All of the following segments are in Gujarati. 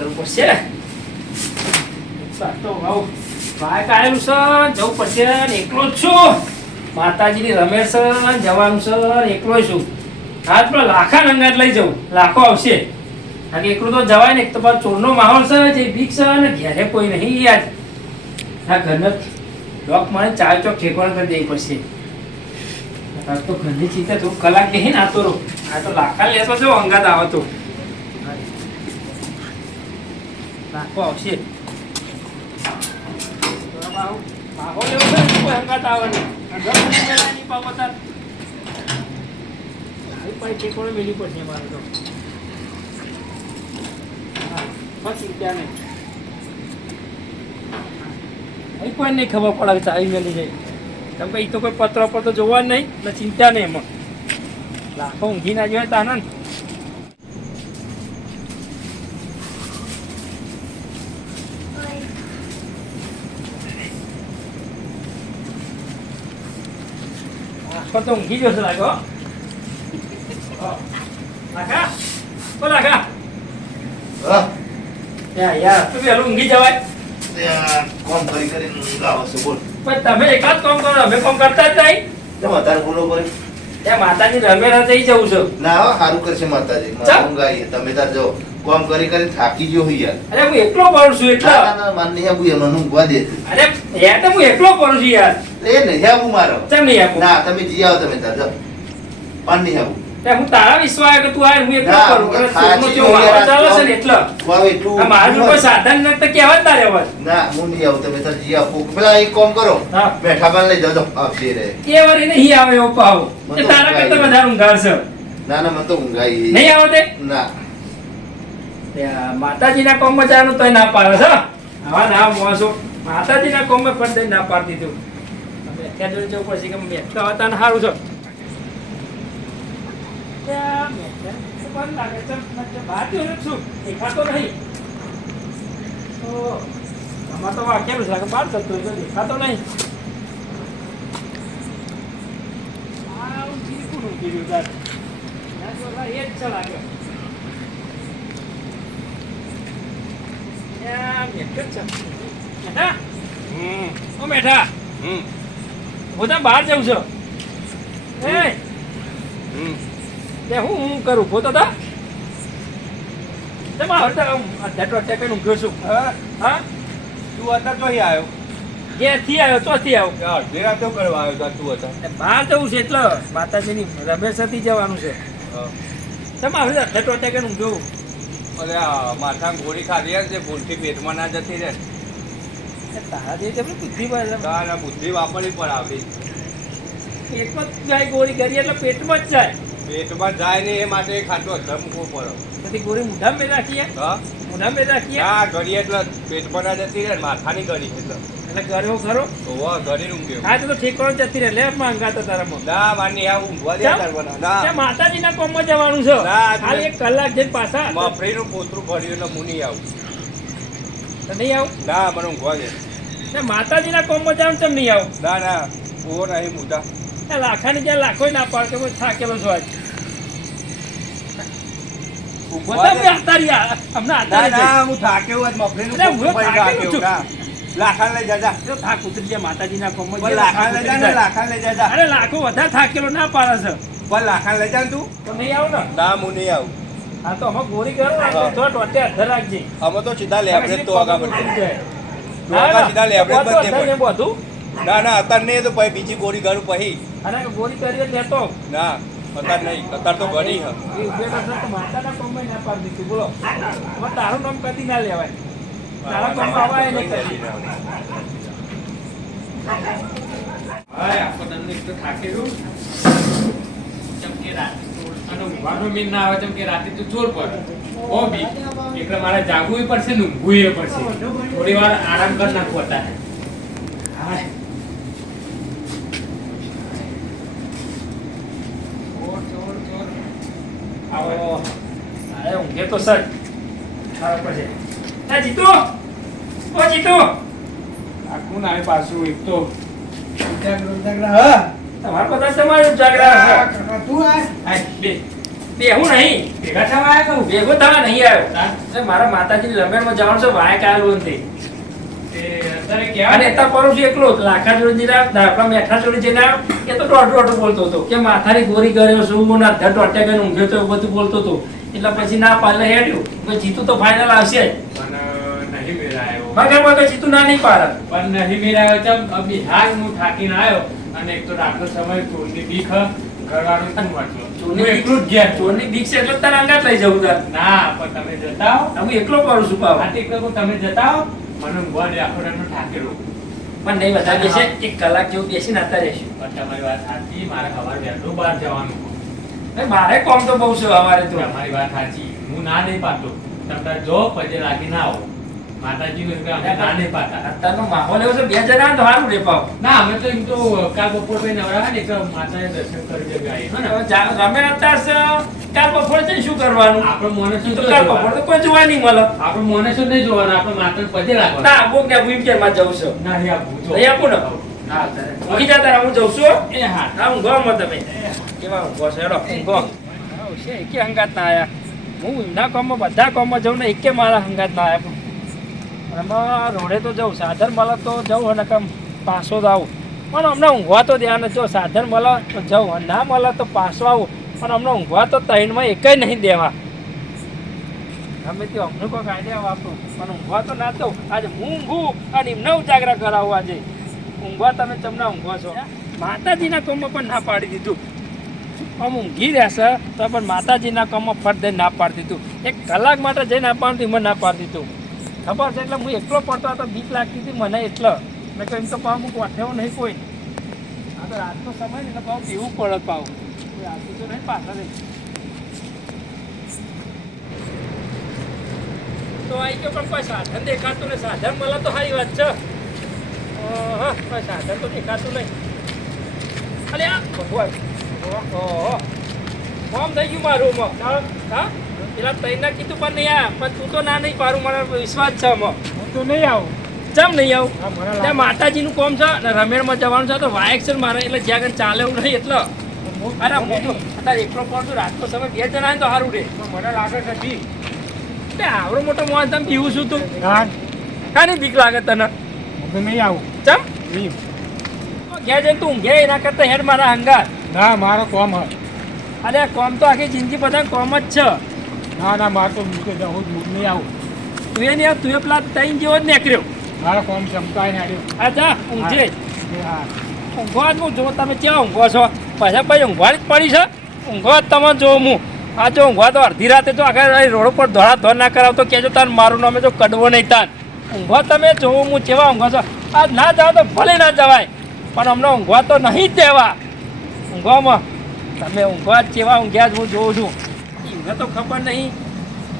કરવું પડશે. તો ભાવ ભાઈ કાઢેલું છે, જવું પડશે. એકલો જ છું, માતાજીની રમેશ જવાનું છે, એકલો છું. હા પેલા લાખા અંગાત લઈ જવું, લાખો આવશે. કારણ કે એકલું તો જવાય ને. એક તો પાછો ચોરનો માહોલ છે, જે બીક છે, અને ઘેરે કોઈ નહીં. યાર આ ઘરનો લોક મને ચાર ચોક ઠેકવાણ કરી દેવી પડશે. તો ઘરની ચિંતા થોડું કલાક નહીં ને. આ તો લાખા લેતો છો અંગાત આવે તો લાખો આવશે. માહોલ એવો છે કોઈ અંગાત આવે નહીં. ઠેકવાણ મેળવી પડશે મારે તો. ચિંતા નહીં, કોઈ નહીં ખબર પડે ચાવી મેળી જાય. કેમ કે એ તો કોઈ પત્ર પર તો જોવા નહીં એટલે ચિંતા નહીં. એમાં લાખો ઊંઘી ના જોઈએ તો આનંદ. લાખો તો ઊંઘી જશે લાગો. લાખા ઓ લાખા યાર તું વહેલું ઊંઘી જવાય. કોમ કરી કરીને લાવો છો બોલ. પણ તમે એકાદ કામ કરો, અમે કામ કરતા જ નહીં. તમે અત્યારે બોલો કરી ત્યાં માતાજી રમેરા થઈ જવું છે. ના હો, સારું કરશે માતાજી. ઊંઘાઈએ તમે તાર જો કોમ કરી કરીને થાકી ગયો હોય યાર. અરે હું એકલો પડું છું એટલે. ના ના માન નહીં આવું એનો ઊંઘવા દે. અરે યાર તો હું એકલો પડું છું યાર. એ નહીં આવું મારો. કેમ નહીં આપું? ના તમે જી આવો તમે તાર જાઓ. પણ નહીં આવું. હું તારા વિશ્વાસ કે તું આ હું એકલો ના, કરું. હું અને ખાચી ચોરનો હોય યાર, ચાલે છે ને એટલે. વાવ એટલું આ મારું કોઈ સાધન ન તો કહેવા જ તારે હવે. ના હું નહીં આવું તમે તાર જી આપો. પેલા એક કામ કરો. હા. બેઠા બાર લઈ જાઓ આવશે રે. કે વળી નહીં આવે એવો પાવ. એ તારા કરતા વધારે ઊંઘાર છે. ના ના મને તો ઊંઘાઈ નહીં આવે તે? ના માતાજીના કોમમાં જવાનું તોય ના પાડે છે. આવા ના મોસો માતાજીના કોમમાં પણ તોય ના પાડી દીધું. વ્યાખ્યા જોઈ જવું પડશે કે વ્યાખ્યા હતા ને સારું છે. બંધ લાગે છે. બહાર જોયું છું દેખાતો નહીં. તો આમાં તો વાંકેલું છે કે બહાર જતું હોય તો દેખાતો નહીં. આ ઊંઘી કોણ ઊંઘી રહ્યું તાર? એ જ છે લાગે. મેઠા બધા બહાર જવું છો. હું કરું પોતો તા ઊંઘ્યો છું. હા તું અત્યારે ચોથી આવ્યો? ક્યાંથી આવ્યો? ચોથી આવ્યો. અડધી રાતે કરવા આવ્યો તું હતા? બહાર જવું છે એટલે માતાજીની રમેશથી જવાનું છે. તમારે ટેટો ટેકન ઊંઘ્યું. અરે આ માથા ગોળી ખાધી છે ભૂલથી પેટમાં ના જતી રહે. તારા જે છે બુદ્ધિ તારા બુદ્ધિ વાપરવી પડે આપણી. પેટમાં જ જાય ગોળી કરી એટલે પેટમાં જ જાય. પેટમાં જાય ને એ માટે ખાટલો ધમકો પડો. પછી ગોળી મૂઢામાં બે રાખીએ. હા મૂઢામાં બે રાખીએ. હા ઘડી એટલે પેટમાં ના જતી રહે માથાની ઘડી એટલે ઘરે ખરો તો ઘડી ઊંઘ્યો. હા તો ઠેકાણો જતી રહે. લે માંગાતા તારામાં ના માની આ ઊંઘવા દે કરવાના. ના માતાજીના કોમમાં જવાનું છે. ખાલી 1 કલાક જઈને પાછા મફરીનું પોતરું ભર્યું એટલે હું નહીં આવું. તો નહીં આવું? ના મને ઊંઘવા દે. માતાજીના કોમમાં જવાનું કેમ નહીં આવું? ના ના ઉભો નહીં મુદ્દા. લાખાની જ્યાં લાખો ના પાડતો કોઈ થાકેલો છો આજ. હું થાક્યો આજ મફરીનું લાખા લઈ જા. થાક ઉતરી જાય માતાજીના કોમમાં. લાખા લઈ જા ને લાખા લઈ જા. અરે લાખો વધારે થાકેલો ના પાડે છે. પણ લાખા લઈ જા તું. તો નહીં આવું ને? ના હું નહીં આવું. હા તો અમે ગોળી કરો થોડા ટોટે અધર રાખજે. અમે તો સીધા લેબડે તો આગા પડે. સીધા લેબડે બધું. ના ના અત્યારે નહીં તો પછી બીજી ગોળી કરું પછી. અને ગોળી કરી લેતો. ના અત્યારે નહીં. અત્યારે તો ઘણી હ. માતાના કોમમાં ના પાડી દીધું. બોલો તારું નામ કદી ના લેવાય. તારા કોમમાં આવાય નહીં કરી. આખો દંડ તો થાકેલું. ચમકે રાત અને ઊંઘવાનો મીન ના આવે. ચમકે રાતે તો ચોર પડે. ઓ બી એટલે મારે જાગવું પડશે ને ઊંઘવું પડશે. થોડી વાર આરામ કરી નાખવો હતા. ઊંઘે તો સર પછી જીતુ ઓ જીતુ આખું ના પાછું એક તો તમારા બધા તમારે ઉજાગરા તું બે બેહું નહીં. ભેગા થવા આવ્યા કહું ભેગો થવા નહીં આવ્યો. હા? એટલે મારા માતાજીની રમેણમાં જવાનું છે, વાયક આવેલું નથી. તે અત્યારે અને કહેવાય એટલા પરું છું એકલો. લાખા જોડે જઈને આવ્યો, આપણા મેઠા જોડે જઈને આવ્યો. એ તો દોઢ બોલતો હતો કે માથાની ગોરી કર્યો છું, ના ધડ ટોટ્યા કરીને ઊંઘ્યો તો એવું બધું બોલતો હતો. એટલે પછી ના પાડલે હેડ્યું. પછી જીતું તો ફાઇનલ આવશે જ. પણ નહીં મેળાયો મગર જીતું ના નહીં પાડે. પણ નહીં મેળાયો ચમ બિહાર હું થાકીને આવ્યો અને એક તો રાતનો સમય ચોરની બીક ઘરવાળું શું વાંચલો ચોરની હું એકલું જ ગયા છું. ચોરની બીક છે એટલે તારે અંગાત લઈ જવું તાર. ના પણ તમે જતા હો હું એકલો કરું છું પાવ. આથી કહું તમે જતા હો મને ઊંઘવા દે આખો રાતનો થાકેલો પણ નહીં બધા બેસે 1 કલાક જેવું બેસીને આતા રહેશું. પણ તમારી વાત સાચી મારે સવારે વહેલું બહાર જવાનું ભાઈ મારે કોમ તો બહુ છે અમારે તો. તમારી વાત સાચી હું ના નહીં પાડતો તમે જો પછી લાગી ના આવો માતાજીનું એટલે અમે ના નહીં પાડતા અત્યારનો માહોલ એવો છે, 2 જણા તો સારું રે પાવ. ના અમે તો એમ તો કાલ બપોર પછી નવરા ને એટલે માતાને દર્શન કરી જગ્યા હવે આવી રમે અત્યાર કાલ બપોરે જઈને શું કરવાનું? આપણે મોનસ તો કાલ બપોરે તો કોઈ જોવા નહીં મળે. આપણે મોનસ નહીં જોવાનું આપણે માતાને પગે લાગવાનું ના બોક ને ભૂમ કે માં જઉં છું. નહીં આપવું જો નહીં આપું ને? હા તારે ઊંઘી જા તારે, હું જઉં છું. એ હા હા ઊંઘો માં તમે. કેવા ઊંઘો છો? હેડો ઊંઘો. હા છે એકે હંગાત ના આયા. હું ના કામમાં બધા કામમાં જાઉં ને એકે મારા હંગાત ના આયા. આમાં રોડે તો જાઉં, સાધન મળે તો જાઉં અને કામ પાછો જ આવું. પણ અમને ઊંઘવા તો ધ્યાન જો સાધન મળે તો જાઉં, ના મળે તો પાછો આવું. પણ અમને ઊંઘવા તો ત્રણમાં એકય નહીં દેવા. ગમે તે અમને કોઈ આઈડિયા વાપરું પણ ઊંઘવા તો ના દઉં. આજે હું ઊંઘું અને એમને ઉજાગરા કરાવું. આજે ઊંઘવા તમે તમને ઊંઘો છો. માતાજીના કામમાં પણ ના પાડી દીધું. આમ ઊંઘી રહેશે તો પણ માતાજીના કામમાં ફટ દઈને ના પાડી દીધું. 1 કલાક માટે જઈને આપવાનું મને ના પાડી દીધું. ખબર છે એટલે હું એકલો પડતો હતો, બીક લાગતી હતી મને એટલે. મેં કહ્યું એમ તો પાવ હું વાઠ્યો નહીં કોઈ. આ તો રાતનો સમય ને એટલે પાવ પીવું પડે પાવ. કોઈ આવતું તો નહીં પાછળ. તો આવી ગયો પણ કોઈ સાધન દેખાતું નહીં. સાધન મળે તો સારી વાત છે. હા કોઈ સાધન તો દેખાતું નહીં. અરે આ ભગવાન ઓહો કોમ થઈ ગયું મારું હા પેલા તૈના કીધું પણ નહીં આ પણ તું તો ના નહીં પારું. મને વિશ્વાસ છે હું તો નહીં આવું. ચમ નહીં આવું? ત્યાં માતાજીનું કોમ છે ને રમેણમાં જવાનું છે તો વાયક છે મારે એટલે જ્યાં આગળ ચાલે એવું નહીં એટલે. અરે હું તો અત્યારે એકલો પડતો રાતનો સમય 2 જણા તો સારું રે. મને લાગે છે બી આવડો મોટો મોહ તમે પીવું છું તું કાની બીક લાગે તને? નહીં આવું ચમ ઘેર જઈને તું ઊંઘે એના કરતા હેડ મારા હંગાર. ના મારો કોમ હોય અરે કોમ તો આખી જિંદગી બધા કોમ જ છે. ના ના મારે તો મૂકે હું નહીં આવું તું એ નહીં આવ, તું એ પેલા તૈન જેવો જ નીકળ્યો. મારો કોમ ચમકાય ને આડ્યો આ જા ઊંઘજે. હા ઊંઘવા જ હું જો તમે ક્યાં ઊંઘો છો? પછી ઊંઘવાની જ પડી છે. ઊંઘવા જ તમે જો હું આ જો ઊંઘવા તો અડધી રાતે જો આખા રોડ ઉપર ધોળા ધોર ના કરાવતો કહેજો તાર મારું નામે જો કડવો નહીં તાન. ઊંઘવા તમે જોવો હું કેવા ઊંઘો છો. આ ના જાવ તો ભલે ના જવાય પણ અમને ઊંઘવા તો નહીં જ દેવા. ઊંઘવામાં તમે ઊંઘવા જ કેવા ઊંઘ્યા જ હું જોઉં છું. એમને તો ખબર નહીં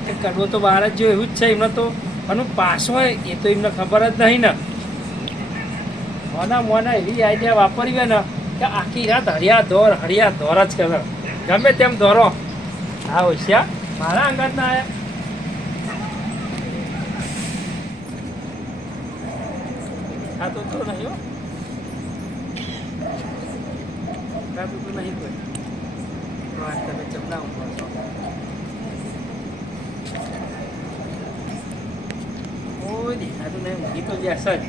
કે કડવો તો બહાર જ જો એવું જ છે. એમને તો પણ પાસ હોય એ તો એમને ખબર જ નહીં ને. મોના એવી આઈડિયા વાપરી હોય ને કે આખી રાત હરિયા ધોર જ કરે. ગમે તેમ ધોરો. હા હોશિયા મારા અંગાત ના આવ્યા. હા તો નહીં હો. દેખાતું તો નહીં કોઈ. તમે ચમડા ઊંઘો છો. કોઈ દેખાતું નહીં. ઊંઘી તો જશે જ.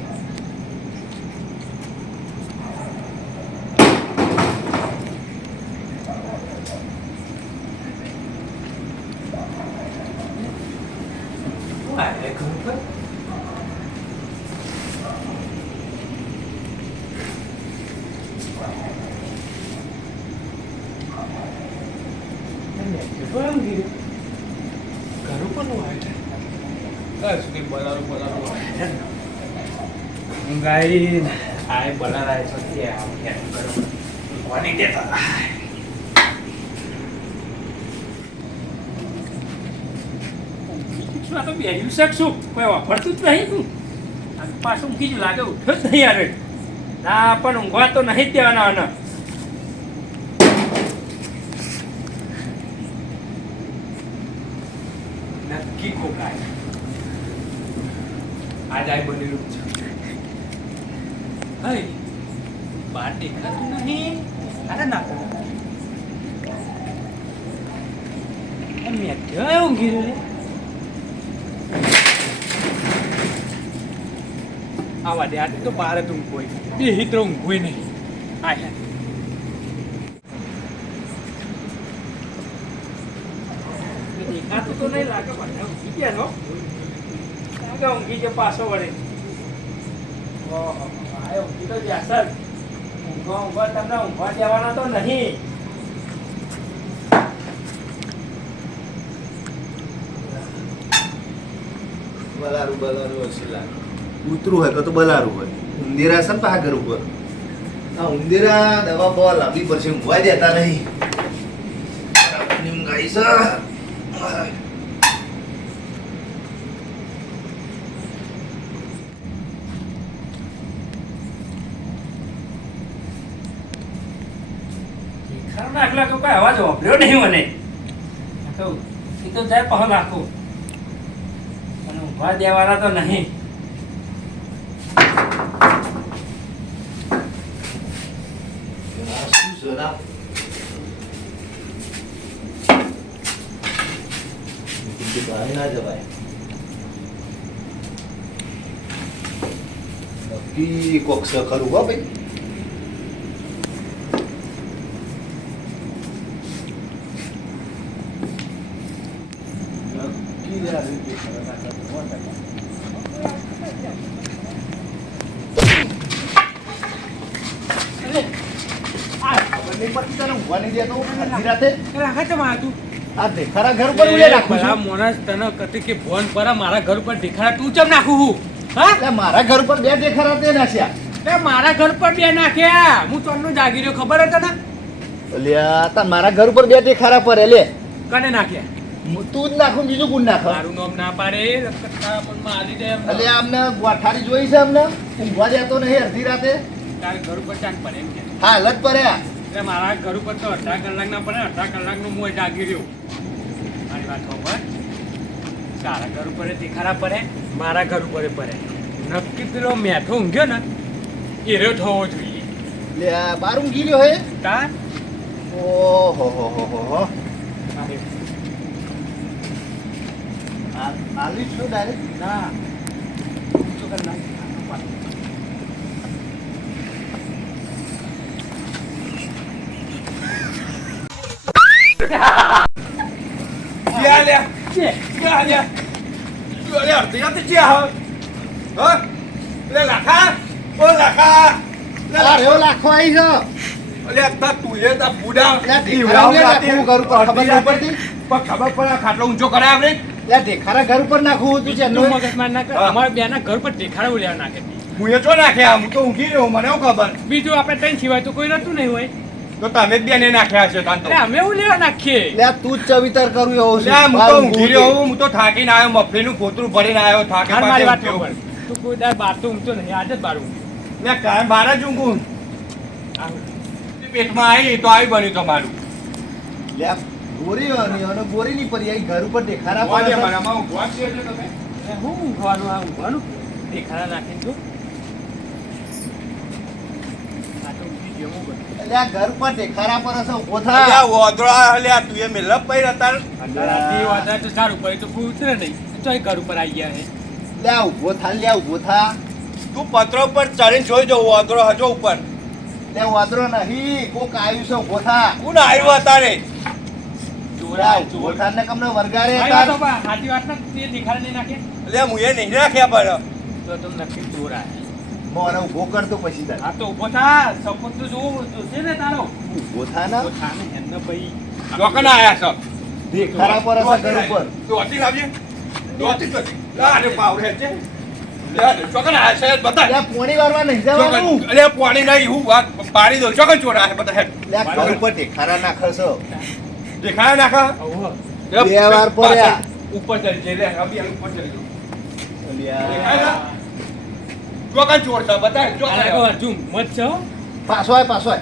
તો બેહ્યું શકશું કોઈ વાપરતું જ નહીં. તું પાછું ઊંઘી જ લાગે ઉઠ્યો જ નહીં યાર. ના પણ ઊંઘવા તો નહીં જ દેવાના આના. નક્કી કોકાય આજ આ બનેલું છે. હઈ બાર દેખાતું નહીં. અરે ના મેઠ્યો ઊંઘી રહ્યો રે. આવા દે આજે તો બહાર જ ઊંઘોય બે હિત્રો ઊંઘોય નહીં. આ હે દેખાતું તો નહીં લાગે બધા ઊંઘી ગયા છો લાગે ઊંઘી ગયો પાછો વળે ઓહો આ ઊંઘી તો જશે જ ઊંઘવા તમને ઊંઘવા દેવાના તો નહીં બલારું હશે લાગે ઉતરું હોય તો બલારું હોય ઉંદેરા છે ને પા ઘર ઉપર આ ઉંદેરા દવા બહુ લાંબી પડશે ઊંઘવા દેતા નહીં ઊંઘાઈ છે નાખલા તો કઈ અવાજ વાપર્યો નહીં મને એ તો જાય પહ નાખું અને ઊંઘવા દેવાના તો નહીં શું છે ના બહાર ના જવાય નક્કી કોક છે ખરું હો ભાઈ ખરા ઘર ઉપર ઉડે નાખું છું. મોણસ તને કતી કે ફોન પર મારા ઘર ઉપર ઢેખાડા તું ચમ નાખું હું હા મારા ઘર ઉપર બે ટેખરા તે નાખ્યા તે મારા ઘર પર બે નાખ્યા હું તને જાગી રહ્યો ખબર હતા ને અલ્યા તા મારા ઘર ઉપર બે ટેખરા પર લે કને નાખ્યા તું જ નાખું બીજું કોણ નાખ મારું નામ ના પાડે રખડતા પણ મારી દે એમ અલ્યા અમને ગોઠારી જોઈ છે અમને ઊંઘવા દેતો નહીં અડધી રાતે તારા ઘર ઉપર ચાક પડે એમ કે હાલત પડ્યા એટલે મારા ઘર ઉપર તો અડધા કલાકના પડે અડધા કલાકનું હું જાગી રહ્યો મારી વાત ખબર તારા ઘર ઉપર તીખારા પડે મારા ઘર ઉપર પડે નક્કી પેલો મેઠો ઊંઘ્યો ને એ રહ્યો થવો જોઈએ લે બાર ઊંઘી રહ્યો હે તાર ઓહો હો હો હો હો આલી શું ડાયરેક્ટ ના શું કર ક્યાં લે ક્યાં લે તું અરે અડધી રાતે ક્યાં હ લે લાખા ઓ લાખા આ રેવો લાખો આવી છે અલે તા તું એ તા બુડા લે ઢેખરા ઉડે નાખું ઘર ઉપર ખબર નહીં પડતી પણ ખબર પડે ખાટલો ઊંચો કરે આપણે લે ઢેખરા ઘર ઉપર નાખું તું છે તું મગજમાં ના કર અમારા બેના ઘર પર ઢેખાડા ઉડ્યા નાખે હું એ ચો નાખ્યા હું તો ઊંઘી રહ્યો મને શું ખબર બીજું આપણે ત્રણ સિવાય તો કોઈ નતું નહીં હોય તો તમે જ બેને નાખ્યા હશે તાન તો એટલે અમે એવું લેવા નાખીએ લે તું જ ચવિતર કરું એવો લે હું તો ઊંઘી રહ્યો હું તો થાકીને આવ્યો મફલીનું પોતરું ભરીને આવ્યો થાકે હાલ મારી વાત પાછો ખબર તું કોઈ દાર બાર તો ઊંઘતો નહીં આજે જ બાર ઊંઘ્યો મેં કાંઈ બાર જ ઊંઘું પેટમાં આવી તો આવી બન્યું તમારું લે ગોરી અને ગોરી ની પરી આઈ ઘર ઉપર ઢેખરા વાજે પડે મારામાં ઊંઘવા જ છે તમે એટલે હું ઊંઘવાનું આ ઊંઘવાનું ઢેખાડા નાખીને જો આ તો ઊંઘી ગયો હું બધું લે ઘર ઉપર ઢેખરા પર હશે ઉભો અલ્યા થા ઓદળા અલ્યા તું એ મેલપ પૈર હતા રાતી વાદા તો સારું પડે તો કોઈ ઉતરે નહીં તો ઘર ઉપર આવી ગયા હે લે ઉભો થા લે ઉભો થા તું પત્રો પર ચડીને જોઈ જો ઓદળો હજો ઉપર લે વાદરો નહીં કોક આવ્યું છે ઉભો થા કોણ આવ્યું અત્યારે ચોરા ઉભો થા ને કમને વરગારે સાચી હતા વાત ના તે ઢેખાડા નહીં નાખે એટલે હું એ નહીં નાખ્યા પણ તો તમે નક્કી ચોરા મોને ઉભો કરતો પછી તાર આ તો ઉભો થા સપોર્ટ તો જોવું જોશે ને તારો ઉભો થા ના ઉભો થા ને એમને ભાઈ ચોકન આયા છો ઢેખરા પર હશે ઘર ઉપર દોતી લાવજે દોતી લાડે પાવડે છે લે ચોકન આયા છે બતા લે પોણી વારવા નહીં જવાનું ચોકન અલે પાણી નહીં હું વાત પાડી દો ચોકન ચોરા છે બધા લે ઘર ઉપર ઢેખરા નાખશો દેખાય નાખા ઓહો બે વાર પડ્યા ઉપર ચડી જઈ લે અભી ઉપર ચડી જો અલ્યા દેખાય ના ચોકન ચોર છે બતા આ ચોકન લાગો અર્જુન મત છો પાછો આય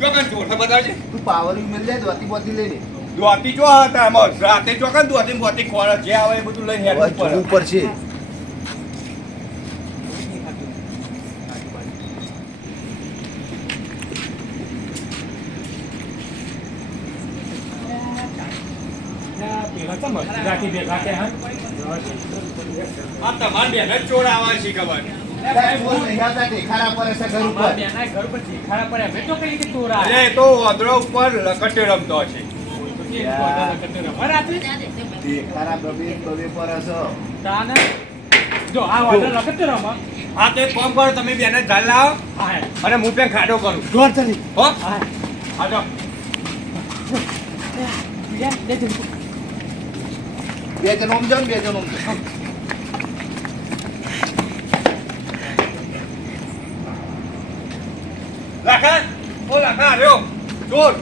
ચોકન ચોર છે બતાજે તું પાવર મિલ જાય દોતી બોતી લઈ લે દોતી જો હતા એમાં રાતે ચોકન દોતી બોતી ખોળ જે આવે એ બધું લઈને હેડ ઉપર ઉપર છે પેલા તો રાખી દે રાખે હા આ તમારી બેન જ ચોર આવે છે ખબર સાહેબ, બોલ નહીં આવતા દેખાડા પર હશે ઘર ઉપર. બેના ઘર પર દેખાડા પર અમે તો કઈ કે ચોરા અરે એ તો વાદળો ઉપર લકટે રમતો છે દેખાડા બબે પર હશે. જો આ ઓર્ડર લખત રમા હા તો એક કામ કરો તમે બેન જ ઝાલ લાવો હા અને હું પેન ખાડો કરું જોર ચલી હો હા હા જો બે જણ ઓમ જાઓ ને બે જણ ઓમ જાઓ. લાખા ઓ લાખા રહ્યો ચોર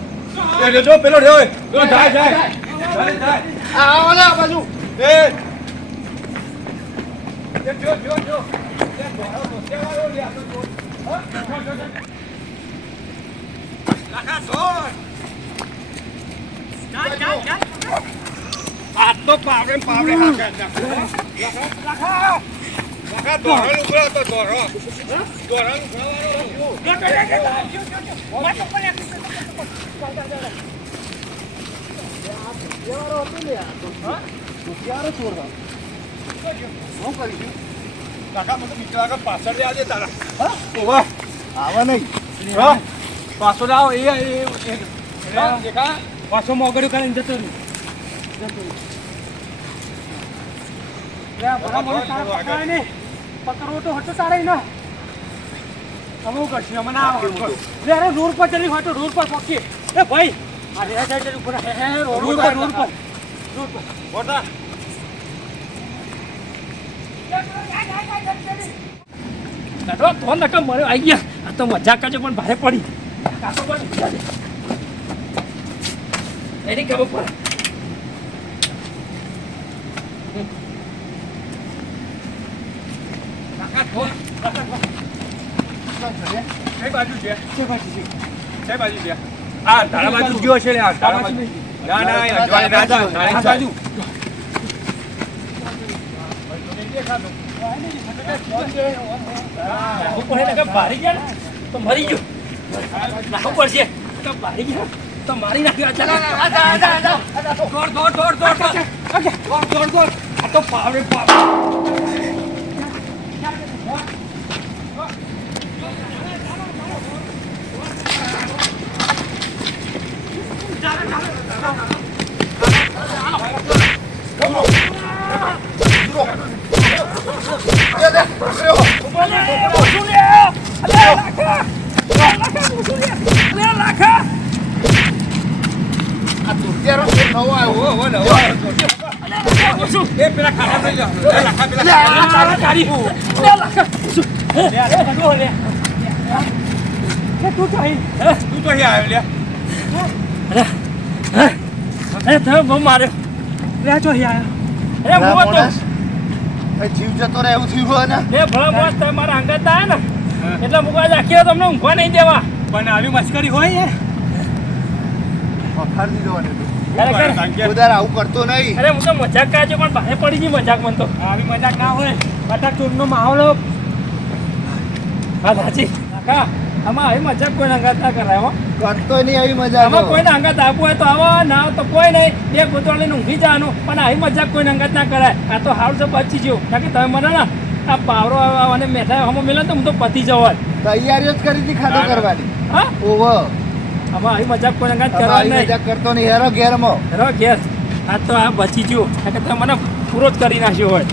એ જો પેલો રહ્યો જો જાય જાય જાય આવો ને આ બાજુ. એ જો જો જો એ દોડો તો કેવાળો લે આ તો ચોર હા જો જો લાખા ચોર આ તો પાવડે પાવડે હાકા લાખા દોરો ઉભરો તો દોરો દોરો પાછળ આજે તારા આવા નહીં. પાછળ આવો એ દેખા પાછો મોગડું કરીને જતો રહ્યું પકડવો તો હતો તારે ને અમુક કરશે મને અરે રોડ પર ચલી હોય તો રોડ પર પકીએ એ ભાઈ આ રે સાઈડ ઉપર રોડ પર મોટા કાઢો તો નકમ મળ્યો આવી ગયા આ તો મજાક જ પણ ભારે પડી કાકો પણ એની ખબર પડે કઈ બાજુ છે કઈ બાજુ છે આ તારા બાજુ ગયો છે લે આ તારા બાજુ ના ના એ અજવાળે ના જાવ નાળી બાજુ ભારી ગયા ને તો મરી ગયો નાખવું પડશે તો ભારી ગયા તો મારી નાખ્યો દોડ આ તો પાવડે આ દુધિયારો છે નવો આવ્યો. એ પેલા ખાના થઈ જા એ લાખા પેલા તું તો અહીં આવ્યો લે તમે બહુ માર્યો રે ચો અરે ના, હું હતો માણસ. એ જીવ જતો રહે એવું થયું હોય ને. એ ભલા મોસ તમે મારા અંગત આવ્યા ને એટલે મુકા રાખી તમને ઊંઘવા નહીં દેવા પણ આવી મસ્કરી હોય યાર પખાડી દીધો અને તું. ખરેખર ઉધાર આવું કરતો નહીં. અરે હું તો મજાક કાઢ્યો પણ ભારે પડી ગઈ મજાક મને તો આવી મજાક ના હોય બટાક ચોરનો માહોલ હા સાચી કાકા આમાં આવી મજાક કોઈ અંગાત ના કરાય હો કરતો નહીં આવી મજા આમાં કોઈને અંગાત આપવું હોય તો આવો ના હોય તો કોઈ નહીં બે ગોતવાળ લઈને ઊંઘી જવાનું પણ આવી મજાક કોઈને અંગાત ના કરાય આ તો હારું છે બચી ગયું કારણ કે તમે મને ને આ પાવરો અને મેઠાઈ હમો મેલે તો હું તો પતી જવાય તૈયારીઓ જ કરી હતી ખાધો કરવાની. હા ઓહો આમાં આવી મજાક કોઈ અંગાત કરવા આવી નહીં મજા કરતો નહીં હેરો ઘેરમાં. હેરો ઘેર આ તો આ બચી ગયું કારણ કે તમે મને પૂરો જ કરી નાખ્યો હોય